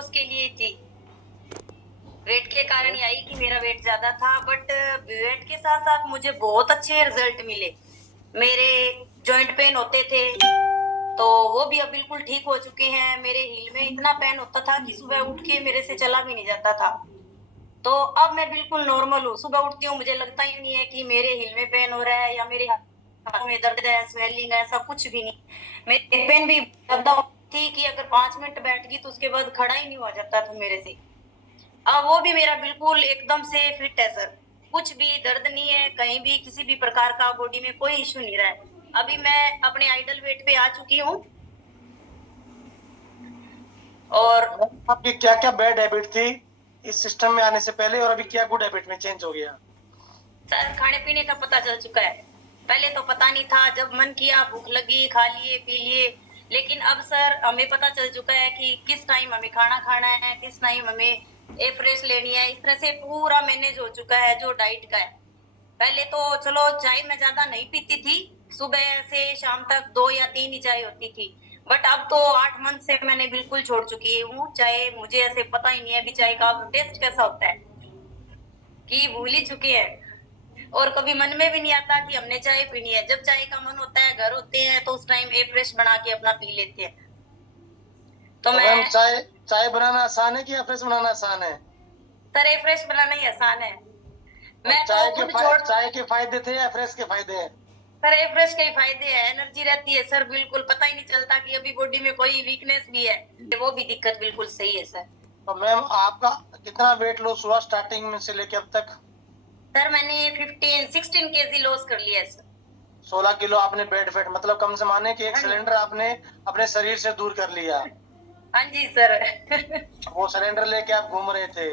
Loss के लिए थी। वेट के कारण ही आई कि मेरा वेट ज्यादा था, बट वेट के साथ साथ मुझे बहुत अच्छे रिजल्ट मिले। मेरे जॉइंट पेन होते थे तो वो भी अब बिल्कुल ठीक हो चुके हैं। मेरे हील में इतना पेन होता था कि सुबह उठ के मेरे से चला भी नहीं जाता था। तो अब मैं बिल्कुल नॉर्मल हूँ। सुबह उठती हूँ मुझे लगता ही नहीं है कि मेरे हिल में पेन हो रहा है या मेरे हाथों में दर्द है, स्वेलिंग है, ऐसा कुछ भी नहीं। मेरी पेन भी ज्यादा थी कि अगर 5 मिनट बैठ गई तो उसके बाद खड़ा ही नहीं हुआ जाता था मेरे से। अब वो भी मेरा बिल्कुल एकदम से फिट है सर। कुछ भी दर्द नहीं है, कहीं भी किसी भी प्रकार का बॉडी में कोई इश्यू नहीं रहा है। अभी मैं अपने आइडल वेट पे आ चुकी हूँ। और आपकी क्या क्या बैड हैबिट थी इस सिस्टम में आने से पहले, और अभी क्या गुड हैबिट में चेंज हो गया? सर खाने पीने का पता चल चुका है। पहले तो पता नहीं था, जब मन किया भूख लगी खा लिए पी लिए। लेकिन अब सर हमें पता चल चुका है कि किस टाइम हमें खाना खाना है, किस टाइम हमें ए फ्रेश लेनी है। इस तरह से पूरा मैनेज हो चुका है जो डाइट का है। पहले तो चलो चाय मैं ज्यादा नहीं पीती थी, सुबह से शाम तक 2 या 3 ही चाय होती थी। बट अब तो 8 मंथ से मैंने बिल्कुल छोड़ चुकी हूँ चाय। मुझे ऐसे पता ही नहीं है अभी चाय का टेस्ट कैसा होता है, कि भूल ही चुके हैं। और कभी मन में भी नहीं आता कि हमने चाय पीनी है। जब चाय का मन होता है, घर होते हैं तो उस टाइम ए फ्रेश बना के अपना पी लेते हैं। तो तो मैं मैम, चाय चाय बनाना आसान है कि या फ्रेश बनाना आसान है? सर ए फ्रेश बनाना ही आसान है। और मैं तो खुद छोड़ चाय के फायदे थे या फ्रेश के फायदे हैं? सर ए फ्रेश के ही फायदे हैं, एनर्जी रहती है सर। बिल्कुल पता ही नहीं चलता कि अभी बॉडी में कोई वीकनेस भी है। वो भी दिक्कत बिल्कुल सही है सर। तो मैम, आपका कितना वेट लॉस हुआ स्टार्टिंग में से लेके अब तक? सर मैंने 15-16 kg लॉस कर लिया है सर। 16 किलो आपने बेड फैट, मतलब कम से माने कि एक हाँ जी। सिलेंडर आपने अपने शरीर से दूर कर लिया। हाँ जी सर। वो सिलेंडर लेके आप घूम रहे थे।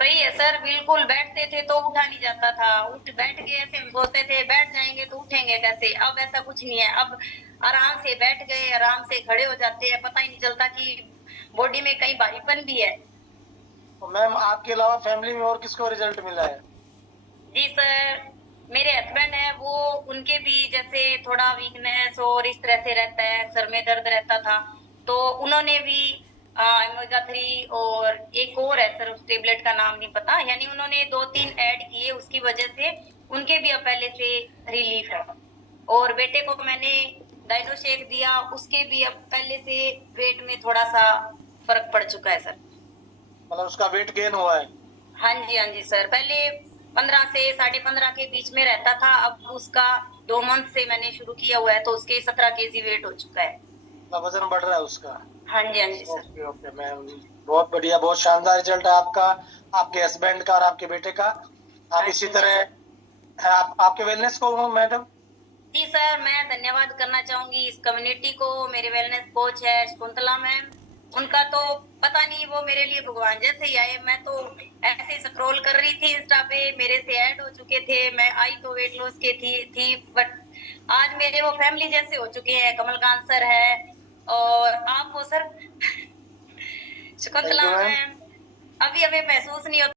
सही है सर। बिल्कुल बैठते थे तो उठा नहीं जाता था। उठ बैठ गए ऐसे हम सोचते थे बैठ जाएंगे तो उठेंगे कैसे। अब ऐसा कुछ नहीं है। अब आराम से बैठ गए, आराम से खड़े हो जाते हैं, पता ही नहीं चलता कि बॉडी में कहीं भारीपन भी है। तो मैम, आपके अलावा फैमिली में और किसको रिजल्ट मिला है? जी सर, मेरे हस्बैंड है वो, उनके भी जैसे थोड़ा वीकनेस और इस तरह से रहता है, सर में दर्द रहता था। तो उन्होंने भी ओमेगा 3 और एक और है सर, उस टेबलेट का नाम नहीं पता, यानी उन्होंने 2-3 ऐड किए, उसकी वजह से उनके भी अब पहले से रिलीफ है। और बेटे को मैंने डाइनो शेक दिया, उसके भी अब पहले से वेट में थोड़ा सा फर्क पड़ चुका है सर। मतलब उसका वेट गेन हुआ है? हाँ जी हाँ जी सर। पहले 15 से 15.5 के बीच में रहता था, अब उसका 2 मंथ से मैंने शुरू किया हुआ है तो उसके 17 kg वेट हो चुका है। मतलब वजन बढ़ रहा है उसका? हाँ जी सर। ओके ओके मैम, बहुत बढ़िया, बहुत शानदार रिजल्ट है आपका, आपके हस्बैंड का और आपके बेटे का। आप हाँ इसी जी तरह, सर। आपके वेलनेस को मैडम। जी सर, मैं धन्यवाद करना चाहूंगी इस कम्युनिटी को। मेरे वेलनेस कोच है शकुंतला मैम, उनका तो पता नहीं, वो मेरे लिए भगवान जैसे ही आए। मैं तो ऐसे स्क्रॉल कर रही थी इंस्टा पे, मेरे से ऐड हो चुके थे। मैं आई तो वेट लॉस के थी बट आज मेरे वो फैमिली जैसे हो चुके हैं। कमलकांत सर है और आप हो sir. Thank Shakuntala you ma'am. Ma'am. अभी हमें महसूस नहीं होता